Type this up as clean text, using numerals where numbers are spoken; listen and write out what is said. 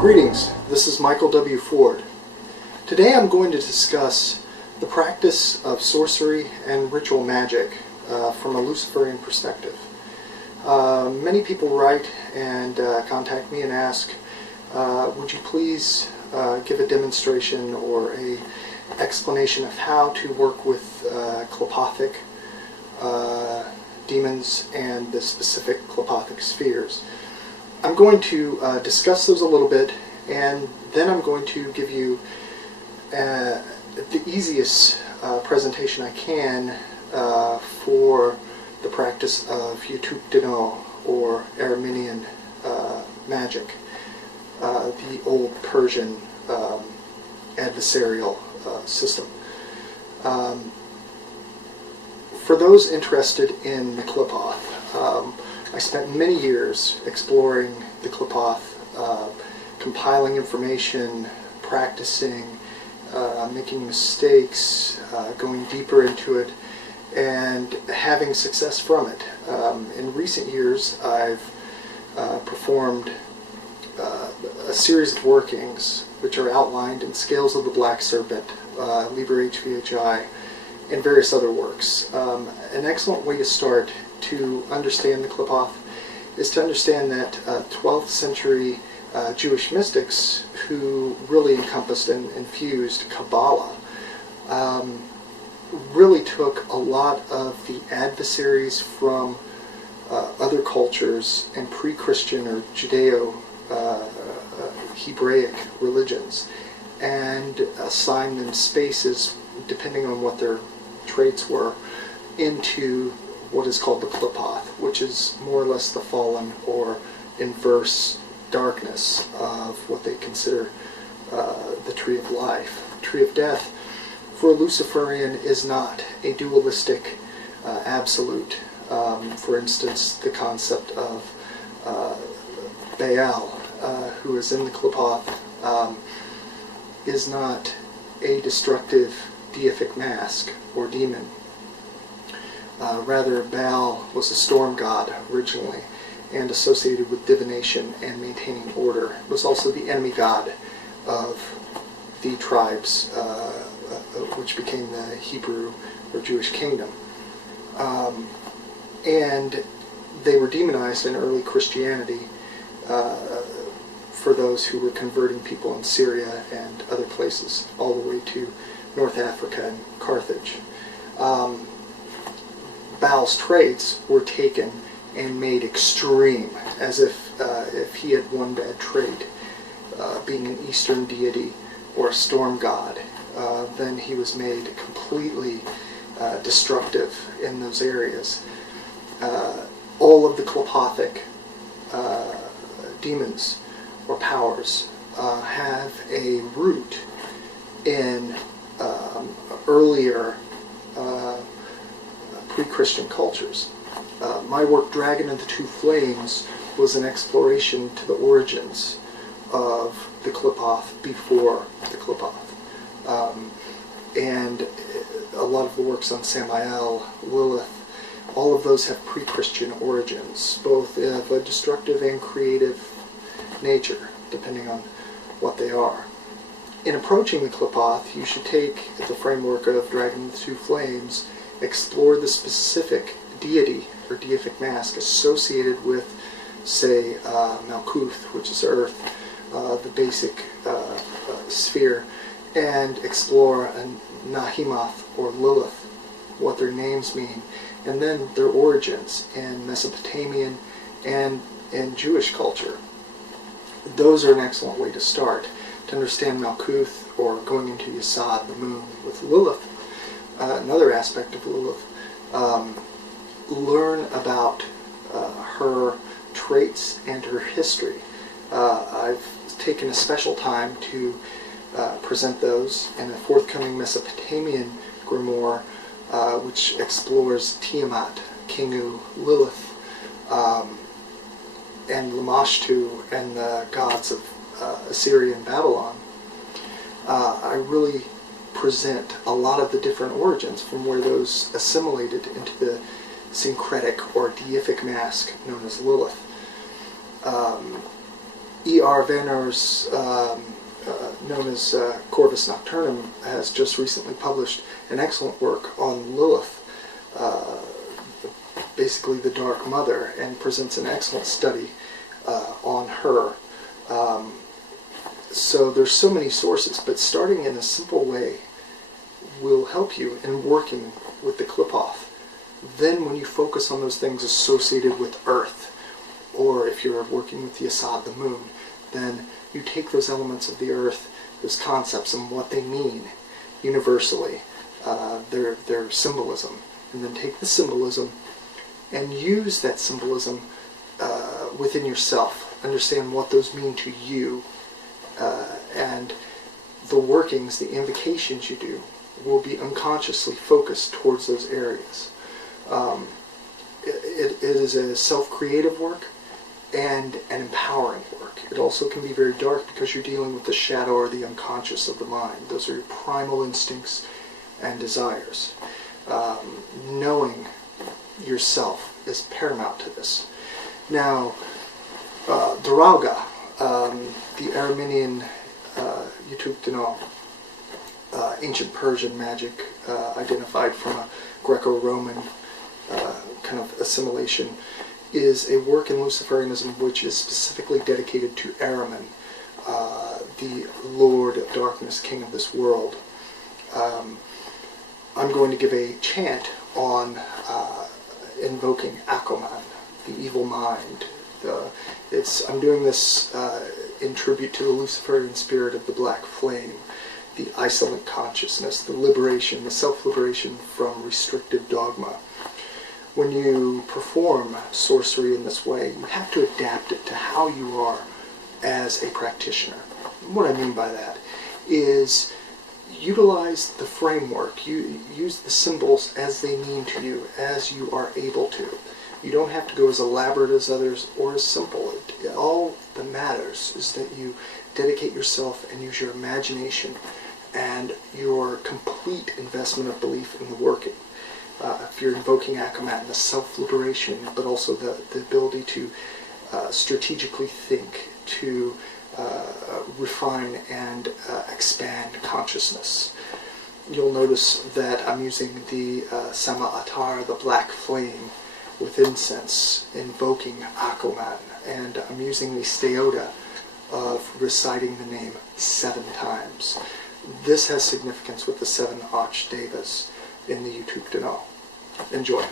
Greetings, this is Michael W. Ford. Today I'm going to discuss the practice of sorcery and ritual magic from a Luciferian perspective. Many people write and contact me and ask, would you please give a demonstration or a explanation of how to work with Qlippothic demons and the specific Qlippothic spheres. I'm going to discuss those a little bit, and then I'm going to give you the easiest presentation I can for the practice of Yatuk Dinoih, or Armenian magic, the old Persian adversarial system. For those interested in the Qlippoth, I spent many years exploring the Qlippoth, compiling information, practicing, making mistakes, going deeper into it, and having success from it. In recent years, I've performed a series of workings which are outlined in Scales of the Black Serpent, Liber HVHI, and various other works. An excellent way to start to understand the Qlippoth is to understand that 12th century Jewish mystics who really encompassed and infused Kabbalah really took a lot of the adversaries from other cultures and pre-Christian or Judeo-Hebraic religions and assigned them spaces depending on what their traits were into what is called the Qlippoth, which is more or less the fallen or inverse darkness of what they consider the tree of life. The tree of death, for a Luciferian, is not a dualistic absolute. For instance, the concept of Baal, who is in the Qlippoth, is not a destructive deific mask or demon. Rather, Baal was a storm god originally and associated with divination and maintaining order. It was also the enemy god of the tribes which became the Hebrew or Jewish kingdom. And they were demonized in early Christianity for those who were converting people in Syria and other places, all the way to North Africa and Carthage. Baal's traits were taken and made extreme, as if he had one bad trait, being an Eastern deity or a storm god, then he was made completely destructive in those areas. All of the Qlippothic demons or powers have a root in earlier pre-Christian cultures. My work, Dragon and the Two Flames, was an exploration to the origins of the Qlippoth before the Qlippoth. And a lot of the works on Samael, Lilith, all of those have pre-Christian origins, both of a destructive and creative nature, depending on what they are. In approaching the Qlippoth, you should take the framework of Dragon and the Two Flames, explore the specific deity or deific mask associated with, say, Malkuth, which is Earth, the basic sphere, and explore a Nahimath or Lilith, what their names mean, and then their origins in Mesopotamian and in Jewish culture. Those are an excellent way to start. To understand Malkuth, or going into Yesod, the moon, with Lilith, another aspect of Lilith, learn about her traits and her history. I've taken a special time to present those in a forthcoming Mesopotamian grimoire, which explores Tiamat, Kingu, Lilith, and Lamashtu, and the gods of Assyria and Babylon. I really present a lot of the different origins from where those assimilated into the syncretic or deific mask known as Lilith. E.R. Vanner's, known as Corvus Nocturnum, has just recently published an excellent work on Lilith, basically the Dark Mother, and presents an excellent study on her. So there's so many sources, but starting in a simple way will help you in working with the Qlippoth. Then when you focus on those things associated with Earth, or if you're working with the Assad, the moon, then you take those elements of the Earth, those concepts and what they mean universally, their symbolism, and then take the symbolism and use that symbolism within yourself. Understand what those mean to you, and the workings, the invocations you do, will be unconsciously focused towards those areas. It is a self-creative work and an empowering work. It also can be very dark because you're dealing with the shadow or the unconscious of the mind. Those are your primal instincts and desires. Knowing yourself is paramount to this. Now, Darauga, the Armenian Yatuk Dinoih, ancient Persian magic identified from a Greco-Roman kind of assimilation, is a work in Luciferianism which is specifically dedicated to Akoman, the Lord of Darkness, King of this world. I'm going to give a chant on invoking Akoman, the evil mind. I'm doing this in tribute to the Luciferian spirit of the black flame, the isolate consciousness, the liberation, the self-liberation from restrictive dogma. When you perform sorcery in this way, you have to adapt it to how you are as a practitioner. What I mean by that is utilize the framework. You use the symbols as they mean to you, as you are able to. You don't have to go as elaborate as others or as simple. All that matters is that you dedicate yourself and use your imagination and your complete investment of belief in the working. If you're invoking Akoman, the self-liberation, but also the ability to strategically think, to refine and expand consciousness. You'll notice that I'm using the Sama Atar, the black flame, with incense, invoking Akoman, and I'm using the Steota of reciting the name 7 times. This has significance with the 7 Archdevas in the Yatuk Dinoih. Enjoy.